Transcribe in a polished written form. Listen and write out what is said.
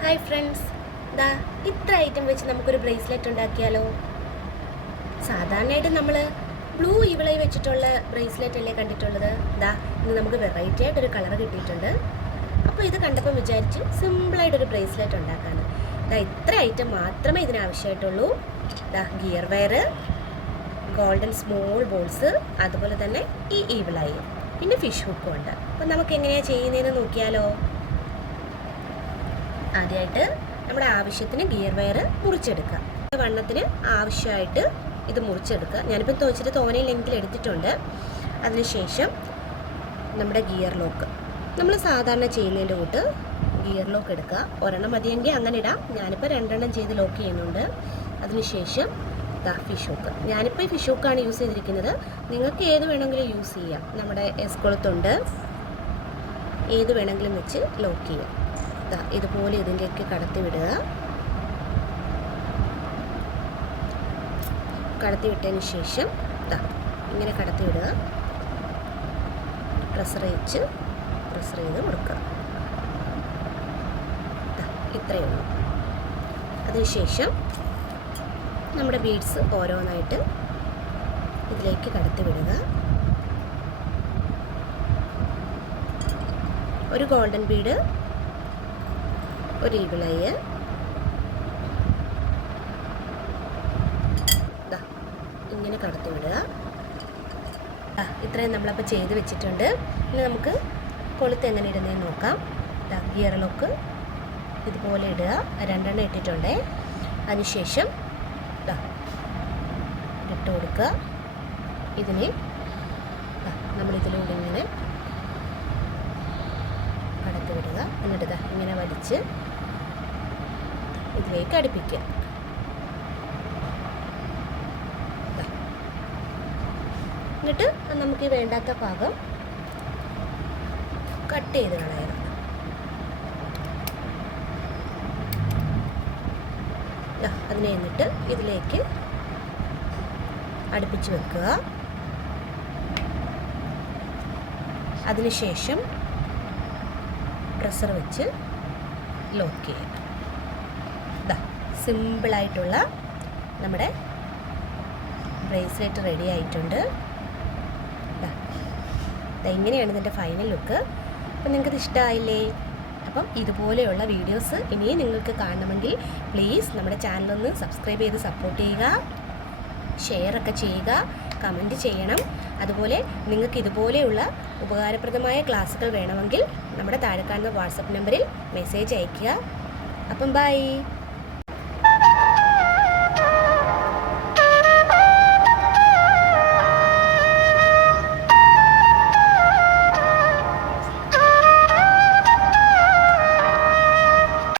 Hi friends, ഇത്ര item വെച്ച് നമുക്കൊരു ബ്രേസ്ലെറ്റ് ഉണ്ടാക്കിയാലോ? സാധാരണയായിട്ട് നമ്മൾ ബ്ലൂ ഇവളൈ വെച്ചിട്ടുള്ള ബ്രേസ്ലെറ്റ് അല്ലേ കണ്ടിട്ടുള്ളത്. ഇന്ന് നമുക്ക് വെറൈറ്റി ആയിട്ടൊരു കളർ കിട്ടിയിട്ടുണ്ട്. അപ്പോൾ ഇത് കണ്ടപ്പോൾ വിചാരിച്ച് സിമ്പിളായിട്ടൊരു ബ്രേസ്ലെറ്റ് ഉണ്ടാക്കാണ്. ഇത്ര ഐറ്റം മാത്രമേ ഇതിനാവശ്യമായിട്ടുള്ളൂ. Gear wire, golden small balls, അതുപോലെ തന്നെ ഈ ഇവളൈ, പിന്നെ ഫിഷ് ഹുക്കും ഉണ്ട്. അപ്പോൾ നമുക്ക് എങ്ങനെയാണ് ചെയ്യുന്നതെന്ന് നോക്കിയാലോ? ആദ്യമായിട്ട് നമ്മുടെ ആവശ്യത്തിന് ഗിയർ വയർ മുറിച്ചെടുക്കുക. വണ്ണത്തിന് ആവശ്യമായിട്ട് ഇത് മുറിച്ചെടുക്കുക. ഞാനിപ്പോൾ തോച്ചിട്ട് തോനെ ലെങ്കിൽ എടുത്തിട്ടുണ്ട്. അതിനുശേഷം നമ്മുടെ ഗിയർ ലോക്ക് നമ്മൾ സാധാരണ ചെയ്യുന്നതിൻ്റെ കൂട്ട് ഗിയർ ലോക്ക് എടുക്കുക. ഒരെണ്ണം മതിയെങ്കിൽ അങ്ങനെ ഇടാം. ഞാനിപ്പോൾ രണ്ടെണ്ണം ചെയ്ത് ലോക്ക് ചെയ്യുന്നുണ്ട്. അതിനുശേഷം ഫിഷ് ഹുക്ക്, ഞാനിപ്പോൾ ഈ ഫിഷ് ഹുക്കാണ് യൂസ് ചെയ്തിരിക്കുന്നത്. നിങ്ങൾക്ക് ഏത് വേണമെങ്കിലും യൂസ് ചെയ്യാം. നമ്മുടെ എസ്കൊളുത്തുണ്ട്, ഏത് വേണമെങ്കിലും വെച്ച് ലോക്ക് ചെയ്യാം. ഇതുപോലെ ഇതിൻ്റെയൊക്കെ കടത്തി വിടുക. കടത്തി വിട്ടതിന് ശേഷം ഇങ്ങനെ കടത്തി വിടുക. പ്രഷർ ചെയ്ത് കൊടുക്കുക. ഇത്രയേ ഉള്ളൂ. അതിനുശേഷം നമ്മുടെ ബീഡ്സ് ഓരോന്നായിട്ട് ഇതിലേക്ക് കടത്തി വിടുക. ഒരു ഗോൾഡൻ ബീഡ്, ഒരു ഇവളൈ, ഇങ്ങനെ കടത്തി വിടുക. ഇത്രയും നമ്മളപ്പോൾ ചെയ്ത് വെച്ചിട്ടുണ്ട്. ഇനി നമുക്ക് കൊളുത്ത് എങ്ങനെ ഇടുന്നതെന്ന് നോക്കാം. ഗിയർ ലോക്ക് ഇതുപോലെ ഇടുക. രണ്ടെണ്ണം ഇട്ടിട്ടുണ്ട്. അതിനുശേഷം ഇട്ട് കൊടുക്കുക. ഇതിന് നമ്മളിതിലൂടെ ഇങ്ങനെ കടത്തി വിടുക. എന്നിട്ട് ഇങ്ങനെ വലിച്ച് ഇതിലേക്ക് അടുപ്പിക്കുക. എന്നിട്ട് നമുക്ക് വേണ്ടാത്ത ഭാഗം കട്ട് ചെയ്ത് കളയണം. അതിനെ എന്നിട്ട് ഇതിലേക്ക് അടുപ്പിച്ച് വെക്കുക. അതിനുശേഷം പ്രഷർ വെച്ച് ലോക്ക് ചെയ്യുക. സിമ്പിളായിട്ടുള്ള നമ്മുടെ ബ്രേസ്ലെറ്റ് റെഡി ആയിട്ടുണ്ട്. ഇങ്ങനെയാണ് ഇതിൻ്റെ ഫൈനൽ ലുക്ക്. അപ്പം നിങ്ങൾക്കിത് ഇഷ്ടമായില്ലേ? അപ്പം ഇതുപോലെയുള്ള വീഡിയോസ് ഇനിയും നിങ്ങൾക്ക് കാണണമെങ്കിൽ പ്ലീസ് നമ്മുടെ ചാനലൊന്ന് സബ്സ്ക്രൈബ് ചെയ്ത് സപ്പോർട്ട് ചെയ്യുക, ഷെയറൊക്കെ ചെയ്യുക, കമൻറ്റ് ചെയ്യണം. അതുപോലെ നിങ്ങൾക്ക് ഇതുപോലെയുള്ള ഉപകാരപ്രദമായ ക്ലാസ്സുകൾ വേണമെങ്കിൽ നമ്മുടെ താഴെ കാണുന്ന വാട്സപ്പ് നമ്പറിൽ മെസ്സേജ് അയയ്ക്കുക. അപ്പം ബൈ.